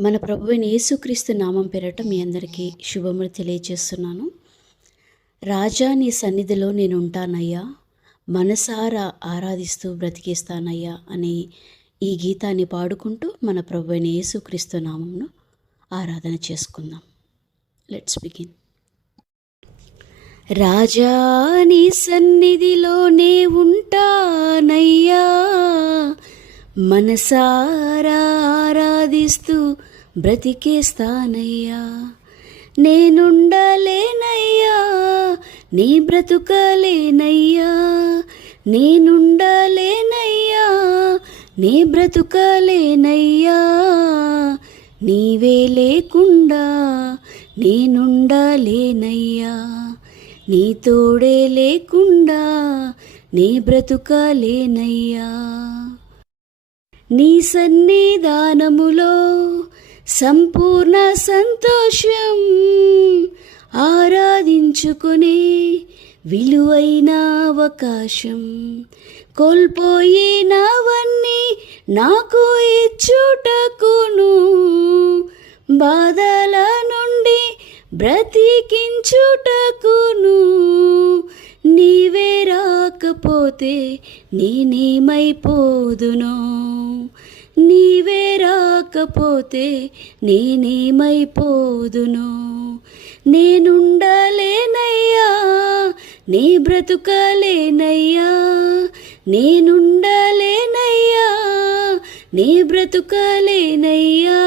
మన ప్రభువైన యేసుక్రీస్తు నామం పేరట మీ అందరికీ శుభములు తెలియజేస్తున్నాను. రాజా నీ సన్నిధిలో నేను ఉంటానయ్యా, మనసారా ఆరాధిస్తూ బ్రతికేస్తానయ్యా అనే ఈ గీతాన్ని పాడుకుంటూ మన ప్రభువైన యేసుక్రీస్తు నామంను ఆరాధన చేసుకుందాం. Let's begin. రాజా నీ సన్నిధిలోనే ఉంటానయ్యా, మనసారా ఆరాధిస్తూ బ్రతికేస్తానయ్యా. నేనుండలేనయ్యా, నీ బ్రతుకలేనయ్యా. నేనుండలేనయ్యా, నీ బ్రతుకలేనయ్యా. నీవే లేకుండా నేనుండలేనయ్యా, నీ తోడే లేకుండా నీ బ్రతుకలేనయ్యా. నీ సన్నిధానములో సంపూర్ణ సంతోషం, ఆరాధించుకునే విలువైన అవకాశం. కోల్పోయినవన్నీ నాకు ఇచ్చుటకును, బాధల నుండి బ్రతికించుటకును. నీవే రాకపోతే నేనేమైపోదునో, నీవే రాకపోతే నేనేమైపోదునో. నేనుండలేనయ్యా, నీ బ్రతుకలేనయ్యా. నేనుండలేనయ్యా, నీ బ్రతుకలేనయ్యా.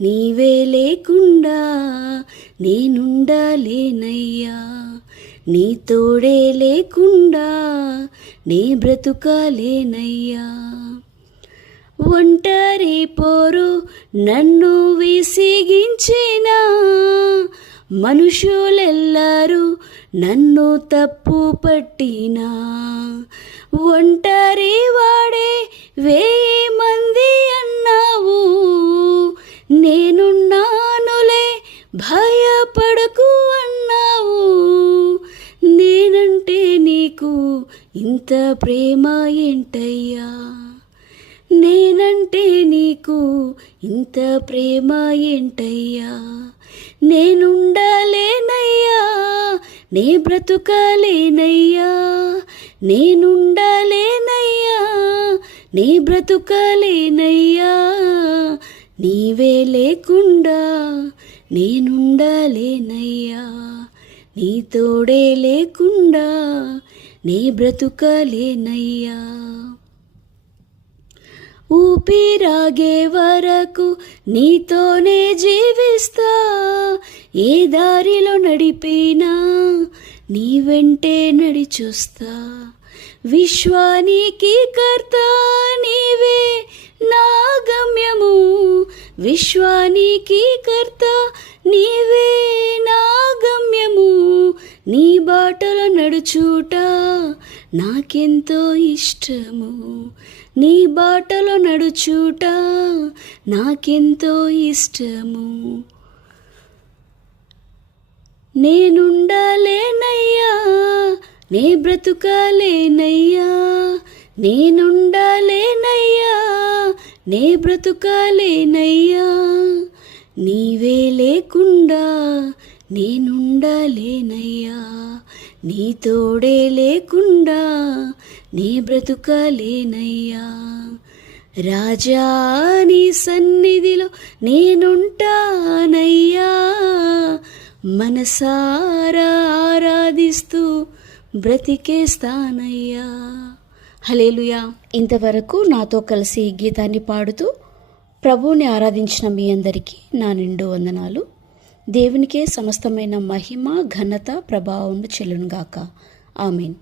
నీవే లేకుండా నేనుండలేనయ్యా, నీ తోడే లేకుండా నీ బ్రతుకలేనయ్యా. ఒంటరి పోరు నన్ను విసిగించిన మనుషులెల్లరూ నన్ను తప్పు పట్టినా, ఒంటరి వాడే 1000 మంది అన్నావు. నేనున్నానులే భయపడకు అన్నావు. నేనంటే నీకు ఇంత ప్రేమ ఏంటయ్యా, నేనంటే నీకు ఇంత ప్రేమ ఏంటయ్యా. నేనుండలేనయ్యా, నే బ్రతుకలేనయ్యా. నేనుండలేనయ్యా, నే బ్రతుకలేనయ్యా. నీవే లేకుండా నేనుండలేనయ్యా, నీ తోడే లేకుండా నీ బ్రతుకలేనయ్యా. ఊపిరాగే వరకు నీతోనే జీవిస్తా, ఏ దారిలో నడిపినా నీ వెంటే నడిచొస్తా. విశ్వానికి కర్త నీవే నా గమ్యము, విశ్వానికి కర్త నీవే నా గమ్యము. నీ బాటలో నడుచుట నాకెంతో ఇష్టము, నీ బాటలో నడుచుట నాకెంతో ఇష్టము. నేనుండలేనయ్యా, నే బ్రతుకలేనయ్యా. నేనుండలేనయ్యా, నే బ్రతుకలేనయ్యా. నీవే లేకుండా నేనుండలేనయ్యా, నీ తోడే లేకుండా నీ బ్రతుకలేనయ్యా. రాజా నీ సన్నిధిలో నేనుంటానయ్యా, మనసారా ఆరాధిస్తూ బ్రతికేస్తానయ్యా. హల్లెలూయా. ఇంతవరకు నాతో కలిసి ఈ గీతాన్ని పాడుతూ ప్రభువుని ఆరాధించిన మీ అందరికీ నా నిండు వందనాలు. దేవునికే సమస్తమైన మహిమ ఘనత ప్రభావం చెల్లునుగాక. ఆమేన్.